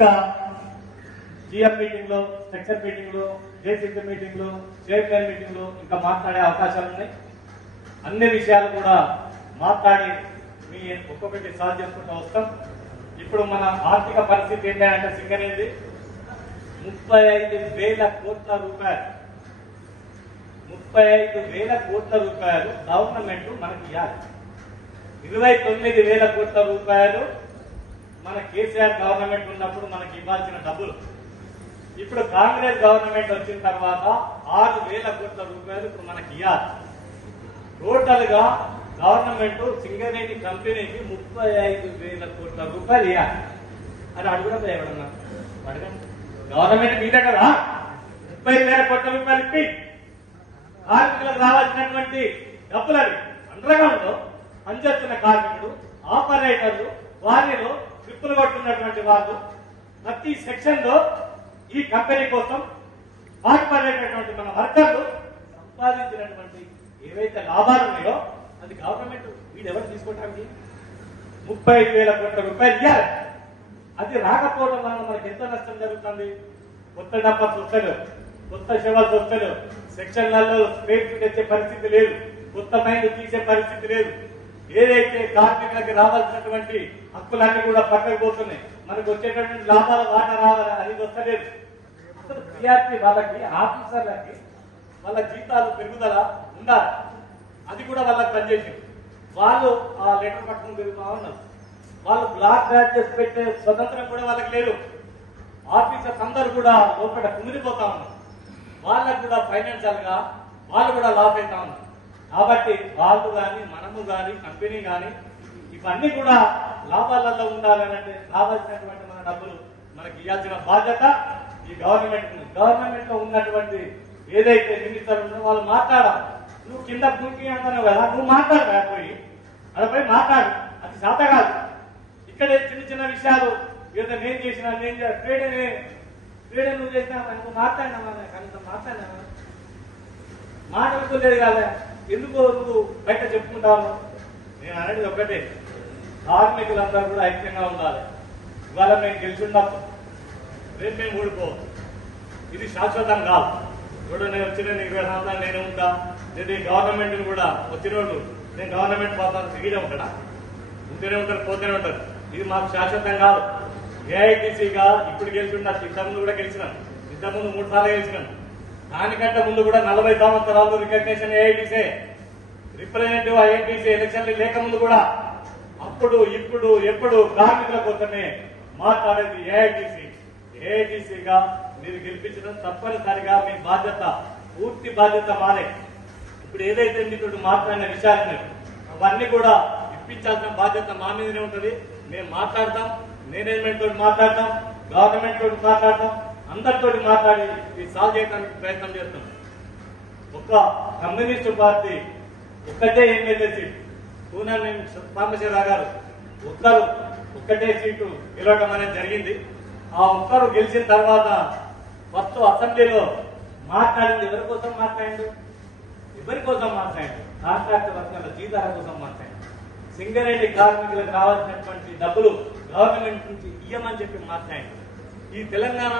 ఇంకా GM meeting లో, structure meeting లో, జేసీసీ మీటింగ్ లో, చైర్మన్ మీటింగ్ లో ఇంకా మాట్లాడే అవకాశాలు ఉన్నాయి. అన్ని విషయాలు కూడా మాట్లాడి మీ ఒక్కొక్కటి సాల్వ్ చేసుకుంటూ వస్తాం. ఇప్పుడు మన ఆర్థిక పరిస్థితి ఏంటంటే సింగరేణి 35,000 కోట్ల రూపాయలు 35,000 కోట్ల రూపాయలు గవర్నమెంట్ మనకి ఇవ్వాలి. 29,000 కోట్ల రూపాయలు మన కేసీఆర్ గవర్నమెంట్ ఉన్నప్పుడు మనకి ఇవ్వాల్సిన డబ్బులు. ఇప్పుడు కాంగ్రెస్ గవర్నమెంట్ వచ్చిన తర్వాత 6,000 కోట్ల రూపాయలు ఇప్పుడు మనకి ఇవ్వాలి. టోటల్ గా గవర్నమెంట్ సింగరేణి కంపెనీకి 35,000 కోట్ల రూపాయలు ఇవ్వాలి అని అడుగుడం ఎవడన్నా అడగండి. గవర్నమెంట్ మీద కదా 30,000 కోట్ల రూపాయలు ఇప్పి కార్మికులకు రావాల్సినటువంటి డబ్బులని అండర్గ్రౌండ్ లో పనిచేస్తున్న కార్మికుడు, ఆపరేటర్లు, వారిలో ట్రిప్పులు కొట్టున్నటువంటి వాళ్ళు ప్రతి సెక్షన్ లో ఈ కంపెనీ కోసం పాటుపడేటటువంటి మన వర్కర్లు సంపాదించినటువంటి ఏవైతే లాభాలు ఉన్నాయో అది గవర్నమెంట్ వీడెవరు తీసుకోవడానికి 35,000 కోట్ల రూపాయలు ఇవ్వాలి. అది రాకపోవడం వల్ల మనకి ఎంత నష్టం జరుగుతుంది? కొత్త డబ్బర్స్ వస్తలేవు, కొత్త శవాలు వస్తలేవు, సెక్షన్లలో స్పేస్ తెచ్చే పరిస్థితి లేదు, కొత్త మైండ్ తీసే పరిస్థితి లేదు. ఏదైతే కార్మికులకి రావాల్సినటువంటి హక్కులన్నీ కూడా పక్కకు పోతున్నాయి. మనకు వచ్చేటటువంటి లాభాల వాటా రావాలి, అది వస్తలేదు. అసలు సిఆర్పి వాళ్ళకి, ఆఫీసర్లకి వాళ్ళ జీతాలు పెరుగుదల ఉండాలి. అది కూడా వాళ్ళకి పనిచేసింది. వాళ్ళు ఆ లెటర్ పట్టుకుని తిరుగుతా ఉన్నారు. వాళ్ళు బ్లాక్ బ్యాచెస్ పెట్టే స్వతంత్రం కూడా వాళ్ళకి లేదు. ఆఫీసర్స్ అందరూ కూడా లోపల కుమిలిపోతా ఉన్నారు. వాళ్ళకు కూడా ఫైనాన్షియల్ గా వాళ్ళు కూడా లాస్ అవుతా ఉన్నారు. కాబట్టి వాళ్ళు కానీ, మనము కానీ, కంపెనీ కానీ ఇవన్నీ కూడా లాభాలలో ఉండాలంటే రావాల్సినటువంటి మన డబ్బులు మనకి ఇవ్వాల్సిన బాధ్యత ఈ గవర్నమెంట్ లో ఉన్నటువంటి ఏదైతే మినిస్టర్ ఉందో వాళ్ళు మాట్లాడాలి. నువ్వు కింద పూర్తి అంటున్నావు కదా, నువ్వు మాట్లాడరా, పోయి అడపై మాట్లాడు. అది శాత కాదు. ఇక్కడే చిన్న చిన్న విషయాలు ఏదో నేను చేసినా, ట్రేడ్ నువ్వు చేసినా, నువ్వు మాట్లాడినావా, కనీసం మాట్లాడినావా, మాట్లాడుకోలేదు కదా, ఎందుకు నువ్వు బయట చెప్పుకుంటావు? నేను అనేది ఒకటే, కార్మికులందరూ కూడా ఐక్యంగా ఉండాలి. ఇవాళ మేము గెలిచి ఉన్నప్పుడు రేపు మేము ఊడిపోవచ్చు. ఇది శాశ్వతం కాదు. ఇప్పుడు నేను వచ్చిన 20 సంవత్సరాలు నేనే ఉంటా, లేదా గవర్నమెంట్ కూడా వచ్చినోడు నేను గవర్నమెంట్ పోతాను దిగిడే ఉంటాడా? ఉంటూనే ఉంటారు, పోతూనే ఉంటారు. ఇది మాకు శాశ్వతం కాదు. ఏఐటీసీగా ఇప్పుడు గెలిచిన్నాను, ఇంతకుముందు కూడా గెలిచినాను, ఇంతకుముందు 3 సార్లు గెలిచినాను. దానికంటే ముందు కూడా 40 సంవత్సరాలు రికగ్నేషన్ ఏఐటీసీ, రిప్రజెంటేటివ్ ఐఐటీసీ ఎలక్షన్లు లేకముందు కూడా అప్పుడు ఇప్పుడు ఎప్పుడు కార్మికుల కోసమే మాట్లాడేది ఏఐటీసీ. ఏఐటీసీగా మీరు గెలిపించడం తప్పనిసరిగా మీ బాధ్యత, పూర్తి బాధ్యత మాదే. ఇప్పుడు ఏదైతే మీతో మాట్లాడిన విషయాలు అవన్నీ కూడా ఇప్పించాల్సిన బాధ్యత మా మీదనే ఉంటుంది. మేము మాట్లాడతాం, మేనేజ్మెంట్ తోటి మాట్లాడతాం, గవర్నమెంట్ తోటి మాట్లాడతాం, అందరితో మాట్లాడి ఇది సాల్వ్ చేయడానికి ప్రయత్నం చేస్తాం. ఒక్క కమ్యూనిస్టు పార్టీ ఒక్కటే ఎమ్మెల్యే సీటు, పూనని సాంబశివరావు గారు ఒక్కటే సీటు గెలవడం అనేది జరిగింది. ఆ ఒక్కరు గెలిచిన తర్వాత ఫస్ట్ అసెంబ్లీలో మాట్లాడింది ఎవరి కోసం మాట్లాడిండు? కాంట్రాక్ట్ వర్గాల జీతాల కోసం మాట్లాడిండు. సింగరేణి కార్మికులకు రావాల్సినటువంటి డబ్బులు గవర్నమెంట్ నుంచి ఇయ్యమని చెప్పి మాట్లాడిండు. ఈ తెలంగాణలో